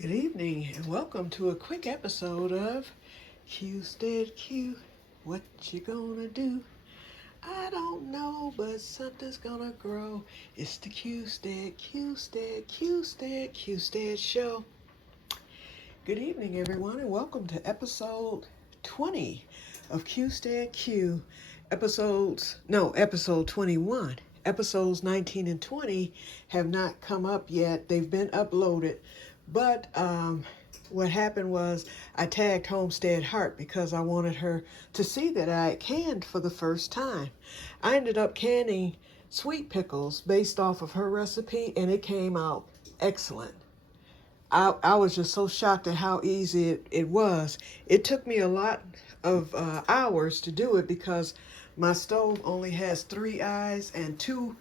Good evening and welcome to a quick episode of Que-stead-Que. What you gonna do? I don't know, but something's gonna grow. It's the Que-stead show. Good evening, everyone, and welcome to episode 20 of Que-stead-Que. Episode 21. Episodes 19 and 20 have not come up yet. They've been uploaded. But what happened was I tagged Homestead Heart because I wanted her to see that I had canned for the first time. I ended up canning sweet pickles based off of her recipe, and it came out excellent. I was just so shocked at how easy it was. It took me a lot of hours to do it because my stove only has 3 eyes, and two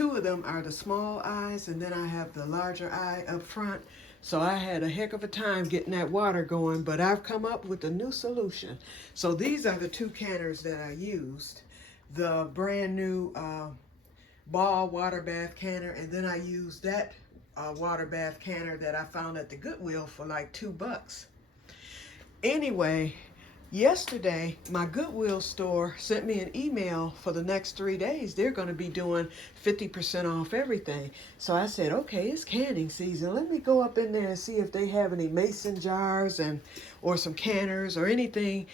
of them are the small eyes, and then I have the larger eye up front. So I had a heck of a time getting that water going, but I've come up with a new solution. So these are the 2 canners that I used. The brand new ball water bath canner, and then I used that water bath canner that I found at the Goodwill for like $2. Anyway, yesterday my Goodwill store sent me an email for the next 3 days. They're going to be doing 50% off everything. So I said, okay, it's canning season. Let me go up in there and see if they have any mason jars or some canners or anything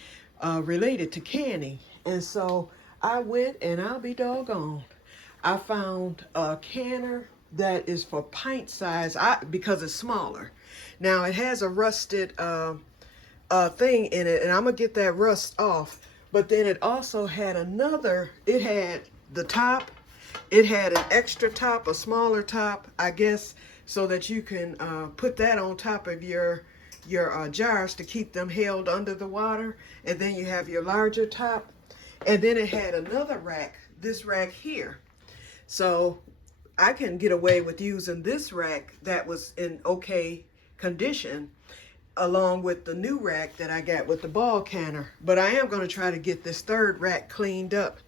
related to canning. And so I went, and I'll be doggone, I found a canner that is for pint size because it's smaller. Now it has a rusted thing in it, and I'm gonna get that rust off. But then it also had it had the top, it had an extra top, a smaller top, I guess, so that you can put that on top of your jars to keep them held under the water. And then you have your larger top, and then it had another rack, this rack here. So I can get away with using this rack that was in okay condition along with the new rack that I got with the ball canner. But I am going to try to get this third rack cleaned up.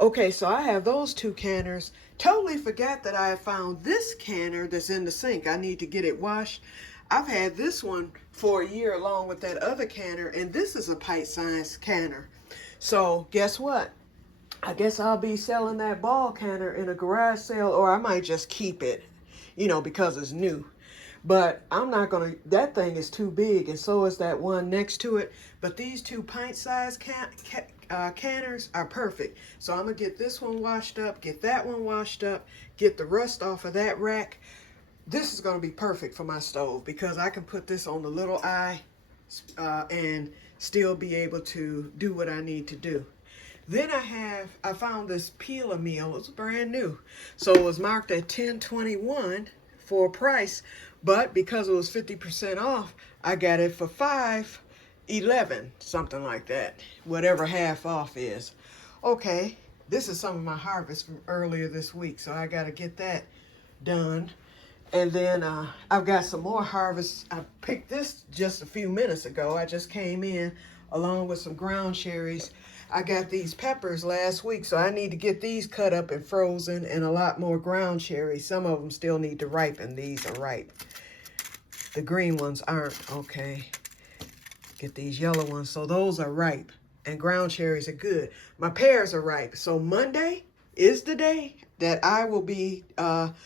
Okay, so I have those 2 canners. Totally forgot that I found this canner that's in the sink. I need to get it washed. I've had this one for a year along with that other canner, and this is a pint-sized canner. So guess what? I guess I'll be selling that ball canner in a garage sale, or I might just keep it, because it's new. But I'm not going to, that thing is too big, and so is that one next to it. But these 2 pint-sized canners are perfect. So I'm going to get this one washed up, get that one washed up, get the rust off of that rack. This is going to be perfect for my stove because I can put this on the little eye and still be able to do what I need to do. Then I found this peel a meal. It's brand new. So it was marked at $10.21 for a price, but because it was 50% off, I got it for $5.11, something like that, whatever half off is. Okay, this is some of my harvest from earlier this week, so I got to get that done. And then I've got some more harvest. I picked this just a few minutes ago. I just came in along with some ground cherries. I got these peppers last week, so I need to get these cut up and frozen, and a lot more ground cherries. Some of them still need to ripen. These are ripe. The green ones aren't. Okay. Get these yellow ones. So those are ripe, and ground cherries are good. My pears are ripe. So Monday is the day that I will be, I'm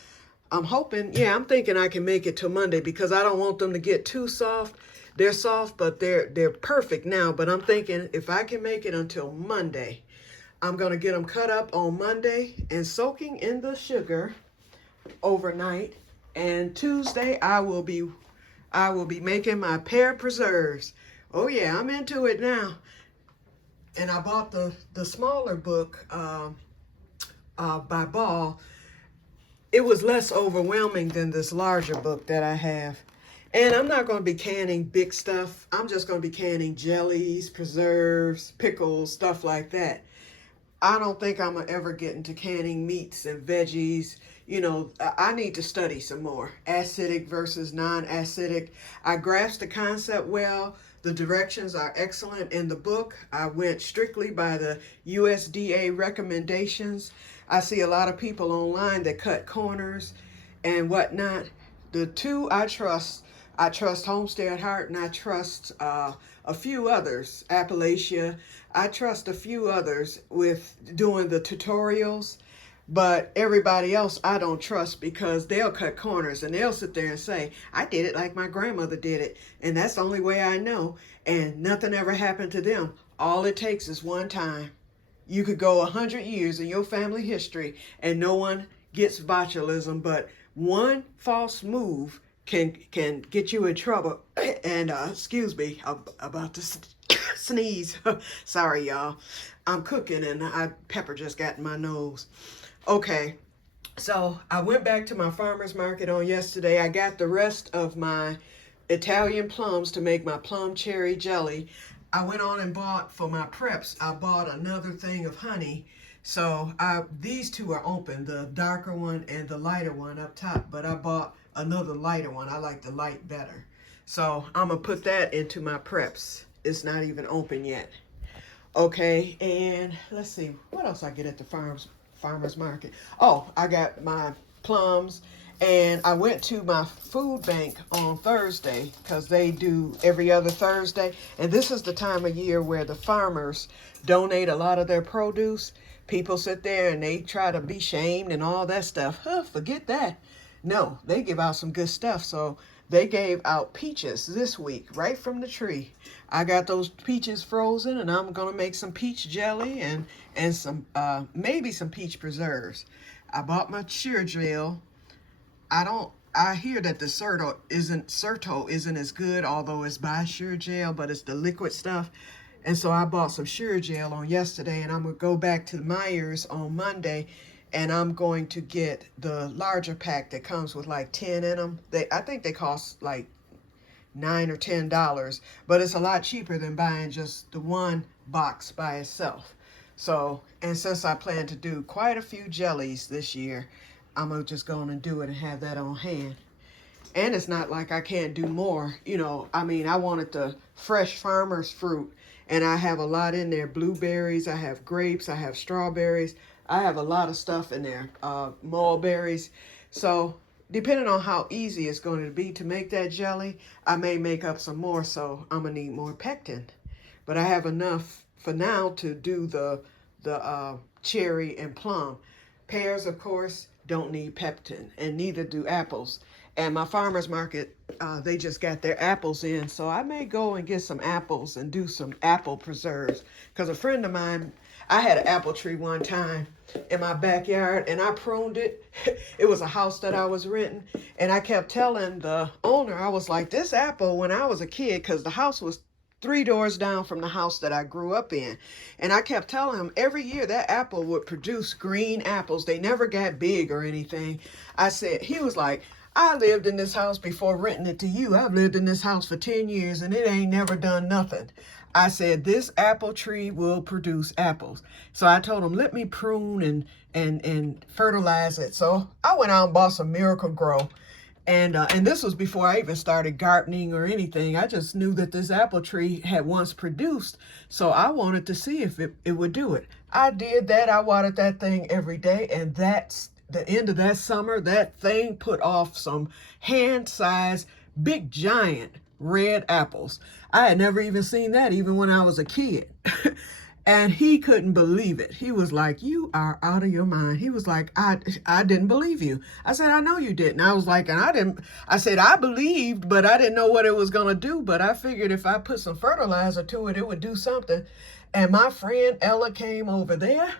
hoping, I'm thinking I can make it to Monday because I don't want them to get too soft. They're soft, but they're perfect now. But I'm thinking if I can make it until Monday, I'm going to get them cut up on Monday and soaking in the sugar overnight. And Tuesday I will be making my pear preserves. Oh yeah, I'm into it now. And I bought the smaller book by Ball. It was less overwhelming than this larger book that I have. And I'm not going to be canning big stuff. I'm just going to be canning jellies, preserves, pickles, stuff like that. I don't think I'm going to ever get into canning meats and veggies. I need to study some more. Acidic versus non-acidic. I grasped the concept well. The directions are excellent in the book. I went strictly by the USDA recommendations. I see a lot of people online that cut corners and whatnot. The 2 I trust I trust Homestead Heart, and I trust a few others, Appalachia. I trust a few others with doing the tutorials, but everybody else I don't trust because they'll cut corners and they'll sit there and say, I did it like my grandmother did it, and that's the only way I know, and nothing ever happened to them. All it takes is one time. You could go 100 years in your family history and no one gets botulism, but one false move can get you in trouble. And excuse me, I'm about to sneeze. Sorry, y'all. I'm cooking and pepper just got in my nose. Okay, so I went back to my farmer's market on yesterday. I got the rest of my Italian plums to make my plum cherry jelly. I went on and bought for my preps, I bought another thing of honey. So these two are open, the darker one and the lighter one up top, but I bought another lighter one. I like the light better. So I'm gonna put that into my preps. It's not even open yet. Okay, and let's see, what else I get at the farmer's market? Oh, I got my plums. And I went to my food bank on Thursday because they do every other Thursday. And this is the time of year where the farmers donate a lot of their produce. People sit there and they try to be shamed and all that stuff. Forget that. No, they give out some good stuff. So they gave out peaches this week right from the tree. I got those peaches frozen and I'm going to make some peach jelly and some maybe some peach preserves. I bought my shear gel. I hear that the Certo isn't as good, although it's by Sure Gel, but it's the liquid stuff. And so I bought some Sure Gel on yesterday, and I'm going to go back to Myers on Monday, and I'm going to get the larger pack that comes with like 10 in them. I think they cost like $9 or $10, but it's a lot cheaper than buying just the one box by itself. So, and since I plan to do quite a few jellies this year, I'm going to just go on and do it and have that on hand. And it's not like I can't do more. You know, I mean, I wanted the fresh farmer's fruit, and I have a lot in there. Blueberries, I have grapes, I have strawberries. I have a lot of stuff in there, mulberries. So depending on how easy it's going to be to make that jelly, I may make up some more, so I'm going to need more pectin. But I have enough for now to do the cherry and plum. Pears, of course, don't need pectin, and neither do apples. And my farmer's market, they just got their apples in, so I may go and get some apples and do some apple preserves. Because a friend of mine, I had an apple tree one time in my backyard, and I pruned it. It was a house that I was renting, and I kept telling the owner, I was like, this apple, when I was a kid, because the house was 3 doors down from the house that I grew up in. And I kept telling him every year that apple would produce green apples. They never got big or anything. I said, he was like, I lived in this house before renting it to you. I've lived in this house for 10 years and it ain't never done nothing. I said, this apple tree will produce apples. So I told him, let me prune and fertilize it. So I went out and bought some Miracle Grow. And this was before I even started gardening or anything. I just knew that this apple tree had once produced. So I wanted to see if it would do it. I did that. I watered that thing every day. And that's the end of that summer. That thing put off some hand-sized, big, giant red apples. I had never even seen that even when I was a kid. And he couldn't believe it. He was like, you are out of your mind. He was like, I didn't believe you. I said, I know you didn't. I was like, I said, I believed, but I didn't know what it was going to do. But I figured if I put some fertilizer to it, it would do something. And my friend Ella came over there.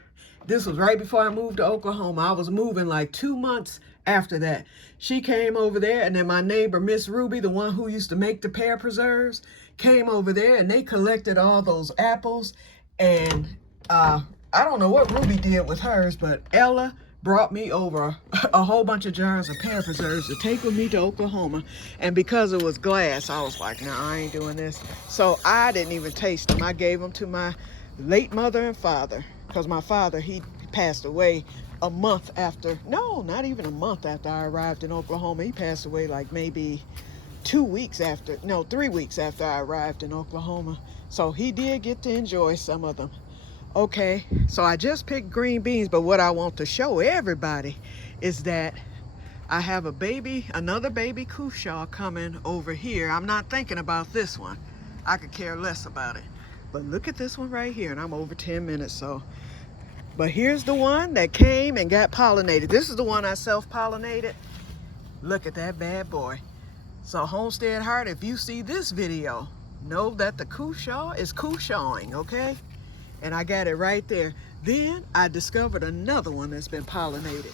This was right before I moved to Oklahoma. I was moving like 2 months after that. She came over there, and then my neighbor, Miss Ruby, the one who used to make the pear preserves, came over there, and they collected all those apples. And I don't know what Ruby did with hers, but Ella brought me over a whole bunch of jars of pear preserves to take with me to Oklahoma. And because it was glass, I was like, no, I ain't doing this. So I didn't even taste them. I gave them to my late mother and father, because my father, he passed away a month after, no, not even a month after I arrived in Oklahoma. He passed away like maybe 3 weeks after I arrived in Oklahoma. So he did get to enjoy some of them. Okay, so I just picked green beans, but what I want to show everybody is that I have another baby cushaw coming over here. I'm not thinking about this one. I could care less about it. But look at this one right here, and I'm over 10 minutes, so. But here's the one that came and got pollinated. This is the one I self-pollinated. Look at that bad boy. So Homestead Heart, if you see this video, know that the cushaw is cushawing, okay? And I got it right there. Then I discovered another one that's been pollinated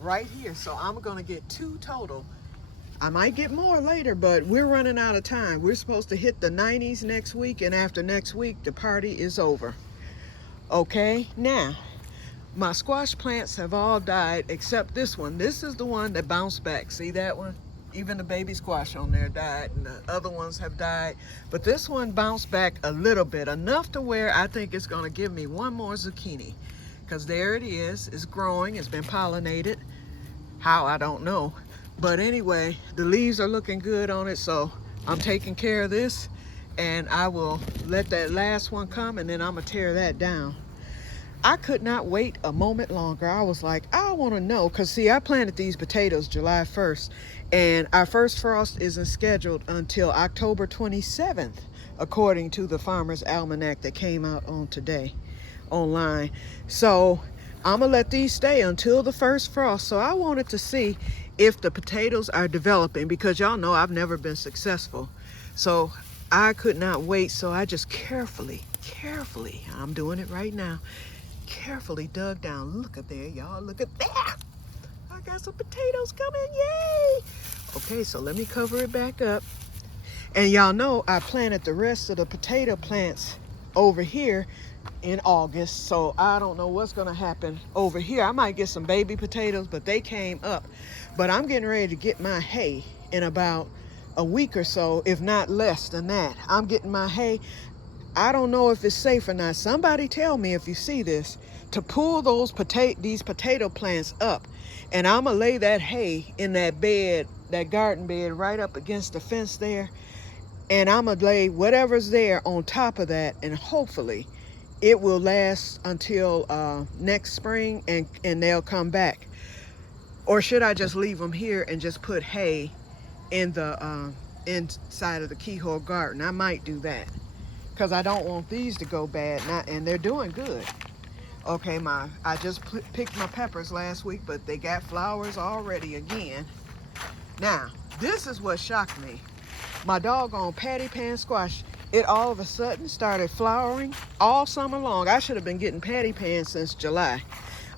right here. So I'm gonna get 2 total. I might get more later, but we're running out of time. We're supposed to hit the 90s next week, and after next week, the party is over. Okay, now, my squash plants have all died except this one. This is the one that bounced back. See that one? Even the baby squash on there died, and the other ones have died. But this one bounced back a little bit, enough to where I think it's gonna give me one more zucchini. Because there it is, it's growing, it's been pollinated. How, I don't know. But anyway, the leaves are looking good on it, so I'm taking care of this, and I will let that last one come, and then I'm gonna tear that down. I could not wait a moment longer. I was like, I want to know, because see, I planted these potatoes July 1st, and our first frost isn't scheduled until October 27th, according to the Farmer's Almanac that came out on today online. So I'm gonna let these stay until the first frost. So I wanted to see if the potatoes are developing, because y'all know I've never been successful. So I could not wait. So I just carefully, I'm doing it right now, carefully dug down. Look at there, y'all. Look at that. I got some potatoes coming. Yay! Okay, so let me cover it back up. And y'all know I planted the rest of the potato plants over here in August, so I don't know what's gonna happen over here. I might get some baby potatoes, but they came up. But I'm getting ready to get my hay in about a week or so, if not less than that. I'm getting my hay. I don't know if it's safe or not. Somebody tell me, if you see this, to pull these potato plants up, and I'm gonna lay that hay in that bed, that garden bed right up against the fence there, and I'm gonna lay whatever's there on top of that, and hopefully it will last until next spring, and they'll come back. Or should I just leave them here and just put hay in the inside of the keyhole garden? I might do that, because I don't want these to go bad, and they're doing good. Okay, I just picked my peppers last week, but they got flowers already again. Now, this is what shocked me. My doggone patty pan squash, it all of a sudden started flowering all summer long. I should have been getting patty pans since July.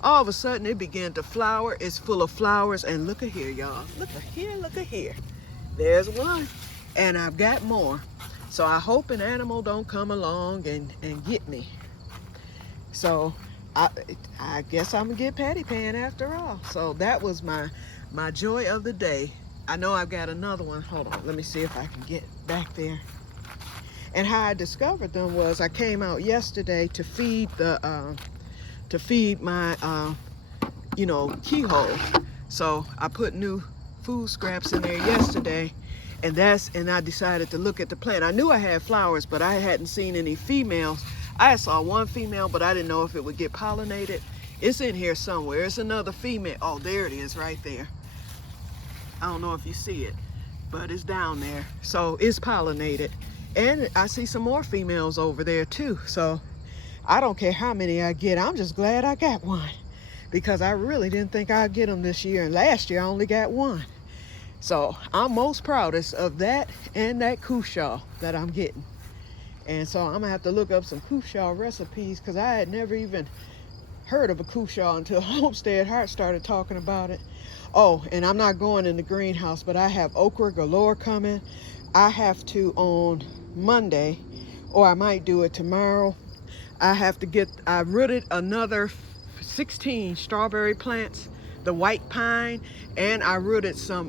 All of a sudden, it began to flower. It's full of flowers, and look at here, y'all. Look at here, look at here. There's one, and I've got more. So I hope an animal don't come along and get me. So I guess I'm gonna get patty pan after all. So that was my joy of the day. I know I've got another one. Hold on, let me see if I can get back there. And how I discovered them was I came out yesterday to feed my keyhole. So I put new food scraps in there yesterday, and I decided to look at the plant. I knew I had flowers, but I hadn't seen any females. I saw one female, but I didn't know if it would get pollinated. It's in here somewhere. It's another female. Oh, there it is right there. I don't know if you see it, but it's down there. So it's pollinated. And I see some more females over there too. So I don't care how many I get. I'm just glad I got one, because I really didn't think I'd get them this year. And last year I only got one. So I'm most proudest of that and that cushaw that I'm getting. And so I'm gonna have to look up some cushaw recipes, because I had never even heard of a cushaw until Homestead Heart started talking about it. Oh, and I'm not going in the greenhouse, but I have okra galore coming. I have to on Monday, or I might do it tomorrow. I rooted another 16 strawberry plants, the white pine, and I rooted some,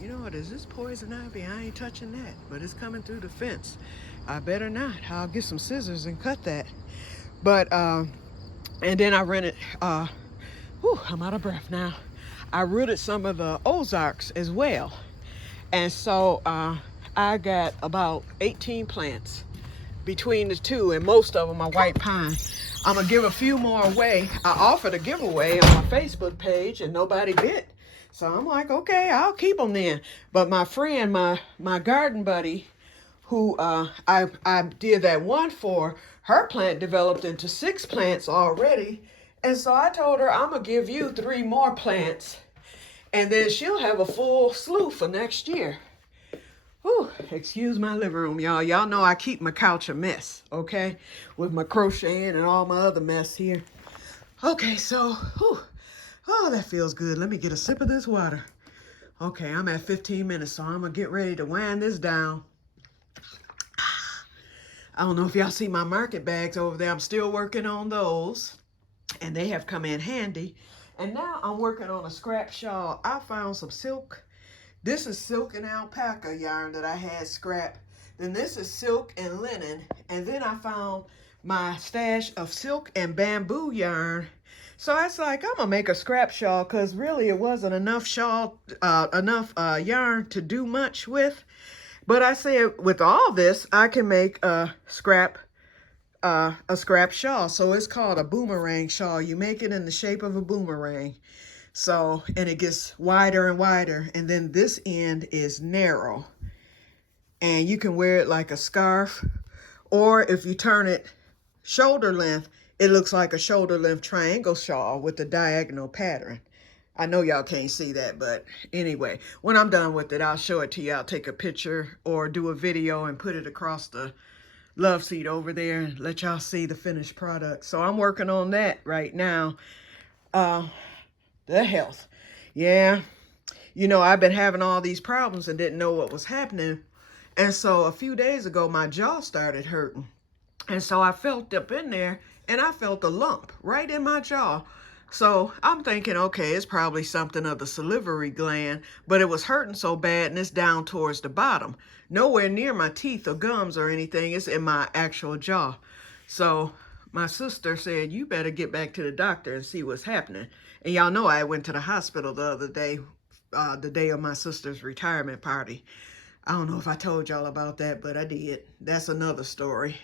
you know what, is this poison ivy? I ain't touching that, but it's coming through the fence. I better not. I'll get some scissors and cut that. But, and then I rented, I'm out of breath now. I rooted some of the Ozarks as well. And so I got about 18 plants between the two, and most of them are white pine. I'm gonna give a few more away. I offered a giveaway on my Facebook page and nobody bid. So I'm like, okay, I'll keep them then. But my friend, my garden buddy, who I did that one for, her plant developed into 6 plants already. And so I told her, I'm going to give you 3 more plants. And then she'll have a full slew for next year. Whew, excuse my living room, y'all. Y'all know I keep my couch a mess, okay? With my crocheting and all my other mess here. Okay, so, whew, oh, that feels good. Let me get a sip of this water. Okay, I'm at 15 minutes, so I'm going to get ready to wind this down. I don't know if y'all see my market bags over there. I'm still working on those, and they have come in handy. And now I'm working on a scrap shawl. I found some silk. This is silk and alpaca yarn that I had scrap. Then this is silk and linen. And then I found my stash of silk and bamboo yarn. So I was like, I'm gonna make a scrap shawl, because really it wasn't enough yarn to do much with. But I said, with all this, I can make a scrap shawl. So it's called a boomerang shawl. You make it in the shape of a boomerang. So, and it gets wider and wider. And then this end is narrow. And you can wear it like a scarf. Or if you turn it shoulder length, it looks like a shoulder length triangle shawl with a diagonal pattern. I know y'all can't see that, but anyway, when I'm done with it, I'll show it to you. I'll take a picture or do a video and put it across the love seat over there and let y'all see the finished product. So I'm working on that right now. The health. Yeah. You know, I've been having all these problems and didn't know what was happening. And so a few days ago, my jaw started hurting. And so I felt up in there and I felt a lump right in my jaw. So I'm thinking, okay, it's probably something of the salivary gland, but it was hurting so bad and it's down towards the bottom. Nowhere near my teeth or gums or anything. It's in my actual jaw. So my sister said, you better get back to the doctor and see what's happening. And y'all know I went to the hospital the other day, the day of my sister's retirement party. I don't know if I told y'all about that, but I did. That's another story.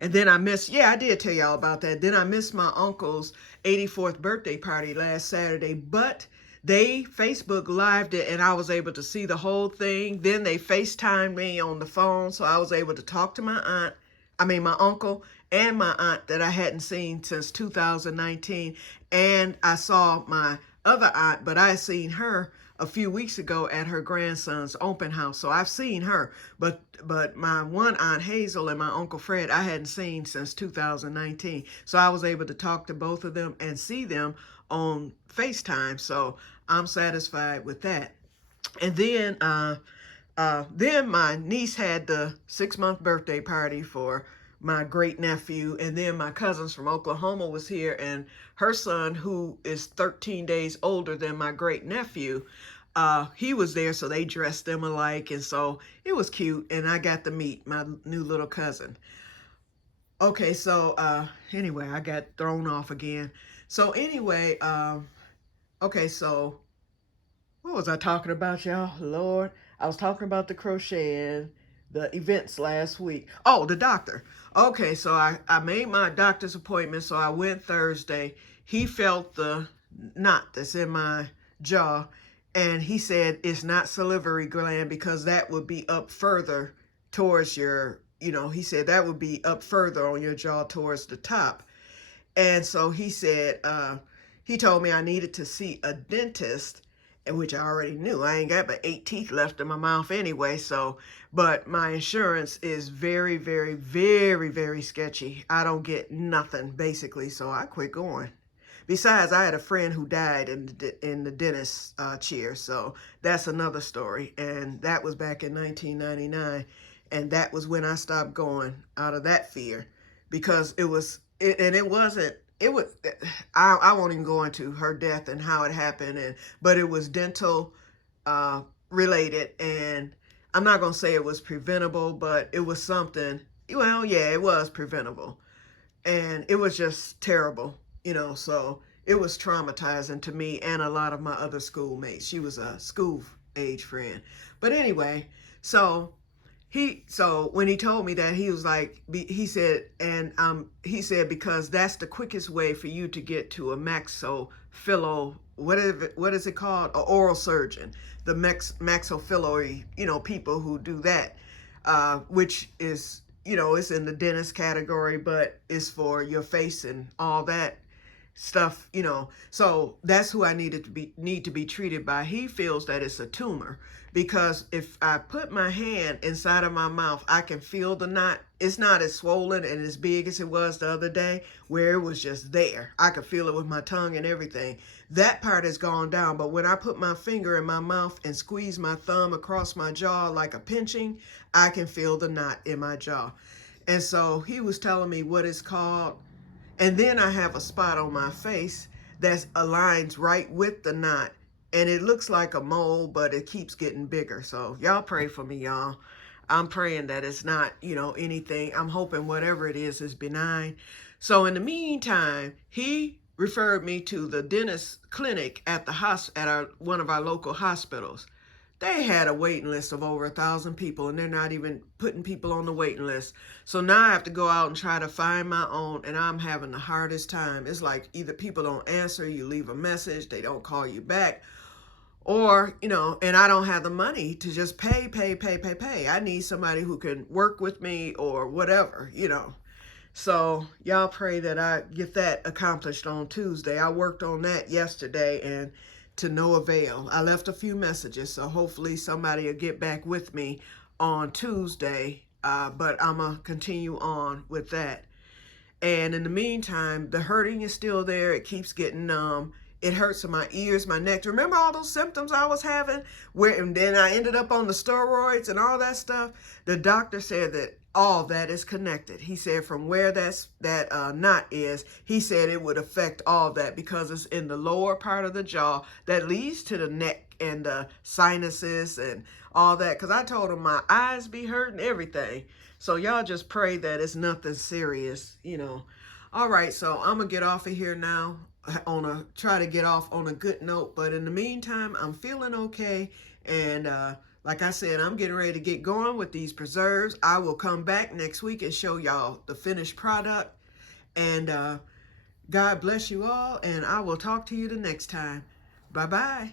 And then I did tell y'all about that. Then I missed my uncle's 84th birthday party last Saturday, but they Facebook lived it and I was able to see the whole thing. Then they FaceTimed me on the phone, so I was able to talk to my uncle and my aunt that I hadn't seen since 2019. And I saw my other aunt, but I had seen her a few weeks ago at her grandson's open house. So I've seen her, but my one aunt Hazel and my uncle Fred, I hadn't seen since 2019. So I was able to talk to both of them and see them on FaceTime. So I'm satisfied with that. And then my niece had the 6-month birthday party for my great nephew, and then my cousins from Oklahoma was here, and her son, who is 13 days older than my great nephew, he was there, so they dressed them alike, and so it was cute, and I got to meet my new little cousin. Okay, so anyway, I got thrown off again. So anyway, okay, so what was I talking about, y'all? Lord, I was talking about the crocheting, the events last week. Oh, the doctor. Okay, so I made my doctor's appointment, so I went Thursday. He felt the knot that's in my jaw, and he said it's not salivary gland because that would be up further towards your, he said that would be up further on your jaw towards the top. And so he said, he told me I needed to see a dentist, and which I already knew. I ain't got but 8 teeth left in my mouth anyway, so, but my insurance is very, very, very, very sketchy. I don't get nothing, basically, so I quit going. Besides, I had a friend who died in the dentist chair, so that's another story, and that was back in 1999, and that was when I stopped going out of that fear, because I won't even go into her death and how it happened, but it was dental related, and I'm not going to say it was preventable, but it was something, well, yeah, it was preventable, and it was just terrible, so it was traumatizing to me and a lot of my other schoolmates. She was a school age friend. But anyway, so So when he told me that, he was like, he said, because that's the quickest way for you to get to a maxillophilo, what is it called? An oral surgeon, the maxillophilo, people who do that, which is, it's in the dentist category, but it's for your face and all that stuff, so that's who I need to be treated by. He feels that it's a tumor, because if I put my hand inside of my mouth, I can feel the knot. It's not as swollen and as big as it was the other day, where it was just there. I could feel it with my tongue and everything. That part has gone down, but when I put my finger in my mouth and squeeze my thumb across my jaw like a pinching, I can feel the knot in my jaw. And so he was telling me what it's called. And then I have a spot on my face that aligns right with the knot. And it looks like a mole, but it keeps getting bigger. So y'all pray for me, y'all. I'm praying that it's not, anything. I'm hoping whatever it is benign. So in the meantime, he referred me to the dentist clinic at one of our local hospitals. They had a waiting list of over 1,000 people, and they're not even putting people on the waiting list. So now I have to go out and try to find my own, and I'm having the hardest time. It's like either people don't answer, you leave a message, they don't call you back, or, and I don't have the money to just pay. I need somebody who can work with me or whatever, So y'all pray that I get that accomplished on Tuesday. I worked on that yesterday, and to no avail. I left a few messages, so hopefully somebody will get back with me on Tuesday, but I'm going to continue on with that. And in the meantime, the hurting is still there. It keeps getting numb. It hurts in my ears, my neck. Remember all those symptoms I was having? And then I ended up on the steroids and all that stuff. The doctor said that all that is connected. He said from where that knot is, he said it would affect all that because it's in the lower part of the jaw that leads to the neck and the sinuses and all that. Because I told him my eyes be hurting, everything. So y'all just pray that it's nothing serious, All right, so I'm going to get off of here now. Try to get off on a good note, but in the meantime, I'm feeling okay, and like I said, I'm getting ready to get going with these preserves. I will come back next week and show y'all the finished product, and God bless you all, and I will talk to you the next time. Bye-bye.